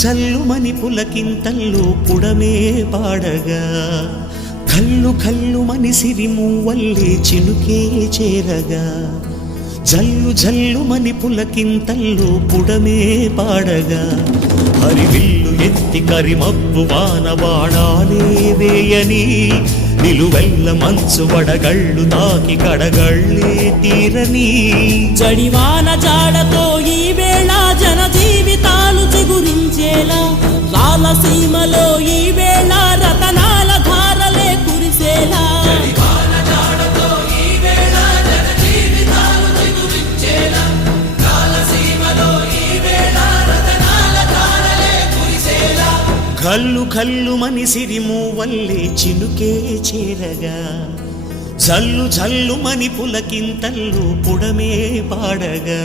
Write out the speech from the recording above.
జల్లుమని పులకింతల్లో పుడమే పాడగా కల్లు కల్లుమని సిరిమూవల్లే చినుకే చేరగా జల్లు జల్లుమని పులకింతల్లో పుడమే పాడగా హరివిల్లు ఎత్తి కరిమబ్బు వాన బాణాలే వేయని నిలువెల్ల మంచు వడగళ్ళు తాకి కడగళ్ళే తీరని జడివాన జాడతో ఈ వేళ జన జీవితాలు చిగురించేలా రాలసీమలో ఈ వేళ రతనాల ధారలే కురిసేలా కల్లు కల్లుమని సిరిమూవల్లే చినుకే చేరగా జల్లు జల్లుమని పులకింతల్లో పుడమే పాడగా